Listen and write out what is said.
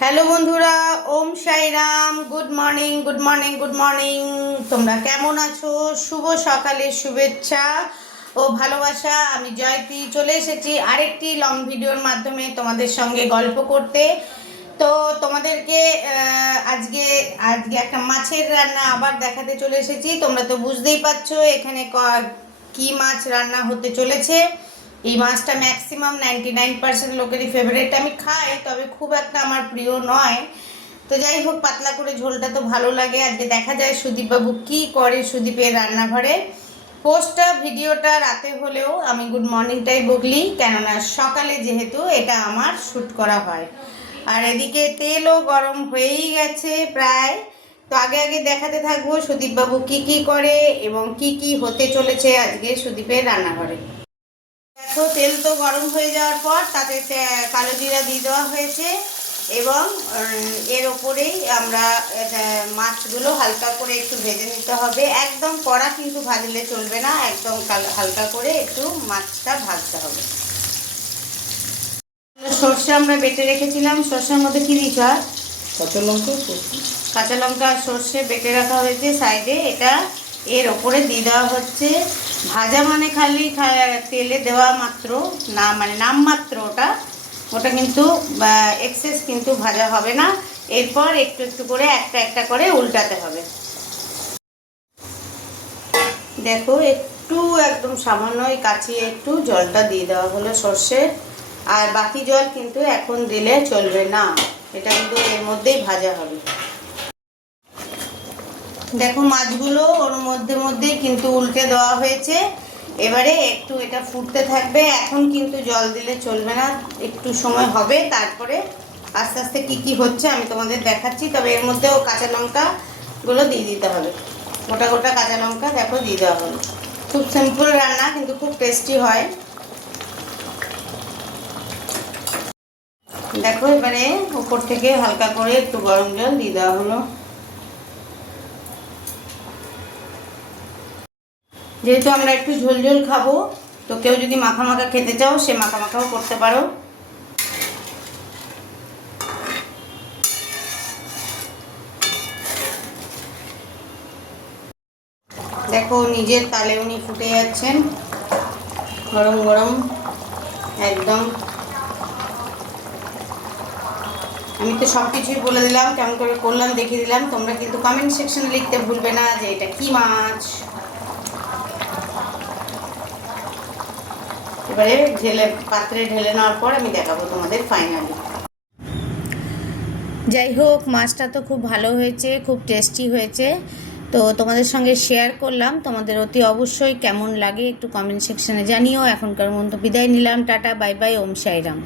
Hello বন্ধুরা, Om Sairam. Good morning, good morning, good morning. তোমরা কেমন আছো? শুভ সকালের শুভেচ্ছা ও ভালোবাসা। আমি জয়তী চলে এসেছি আরেকটি লং ভিডিওর মাধ্যমে তোমাদের সঙ্গে গল্প করতে। তো তোমাদেরকে আজকে আজকে একটা মাছের রান্না আবার দেখাতে চলে এসেছি। তোমরা তো বুঝতেই পারছো এখানে কি মাছ রান্না হতে চলেছে। এই মাছটা ম্যাক্সিমাম 99% লোকেরই ফেভারিট। আমি খাই, তবে খুব একটা আমার প্রিয় নয়। তো যাই হোক, পাতলা করে ঝোলটা তো ভালো লাগে। আজকে দেখা যায় সুদীপবাবু কী করে সুদীপের রান্নাঘরে। পোস্টটা ভিডিওটা রাতে হলেও আমি গুড মর্নিংটাই বলি, কেননা সকালে যেহেতু এটা আমার শ্যুট করা হয়। আর এদিকে তেলও গরম হয়েই গেছে প্রায়। তো আগে আগে দেখাতে থাকবো সুদীপবাবু কী কী করে এবং কি কি হতে চলেছে আজকে সুদীপের রান্নাঘরে। দেখো, তেল তো গরম হয়ে যাওয়ার পর তাতে কালো জিরা দিয়ে দেওয়া হয়েছে এবং এর ওপরেই আমরা মাছগুলো হালকা করে একটু ভেজে নিতে হবে। একদম কড়া কিন্তু ভাজলে চলবে না, একদম হালকা করে একটু মাছটা ভাজতে হবে। সর্ষে আমরা বেটে রেখেছিলাম। সর্ষের মধ্যে কি দিচ্ছ? কাঁচা লঙ্কা আর সর্ষে বেটে রাখা হয়েছে সাইডে। এটা এর ওপরে দিয়ে দেওয়া হচ্ছে। ভাজা মানে খালি তেলে দেওয়া মাত্র না, মানে নামমাত্র ওটা ওটা কিন্তু এক্সেস কিন্তু ভাজা হবে না। এরপর একটু একটু করে একটা একটা করে উল্টাতে হবে। দেখো, একটু একদম সামান্য কাচিয়ে একটু জলটা দিয়ে দেওয়া হলো সর্ষে। আর বাকি জল কিন্তু এখন দিলে চলবে না, এটা কিন্তু এর মধ্যেই ভাজা হবে। দেখো, মাছগুলো ওর মধ্যেই কিন্তু উল্টে দেওয়া হয়েছে। এবারে একটু এটা ফুটতে থাকবে। এখন কিন্তু জল দিলে চলবে না, একটু সময় হবে, তারপরে আস্তে আস্তে কি কি হচ্ছে আমি তোমাদের দেখাচ্ছি। তবে এর মধ্যেও কাঁচা লঙ্কাগুলো দিয়ে দিতে হবে। গোটা গোটা কাঁচা লঙ্কা দেখো দিয়ে দেওয়া হলো। খুব সিম্পল রান্না, কিন্তু খুব টেস্টি হয়। দেখো, এবারে উপর থেকে হালকা করে একটু গরম জল দিয়ে দেওয়া হলো। যেহেতু আমরা একটু ঝোল ঝোল খাবো, তো কেউ যদি মাখা মাখা খেতে চাও সে মাখা মাখাও করতে পারো। দেখো, নিজের তালে উনি ফুটে যাচ্ছেন, গরম গরম একদম। আমি তো সব কিছুই বলে দিলাম, কেমন করে করলাম দেখিয়ে দিলাম। তোমরা কিন্তু কমেন্ট সেকশনে লিখতে ভুলবে না যে এটা কি মাছ। এবারে পাত্রে ঢেলে নেওয়ার পর আমি দেখাবো তোমাদের ফাইনালি। যাই হোক, মাছটা তো খুব ভালো হয়েছে, খুব টেস্টি হয়েছে। তো তোমাদের সঙ্গে শেয়ার করলাম। তোমাদের অতি অবশ্যই কেমন লাগে একটু কমেন্ট সেকশনে জানিও। এখনকার মতো বিদায় নিলাম। টাটা, বাই বাই, ওম সাইরাম।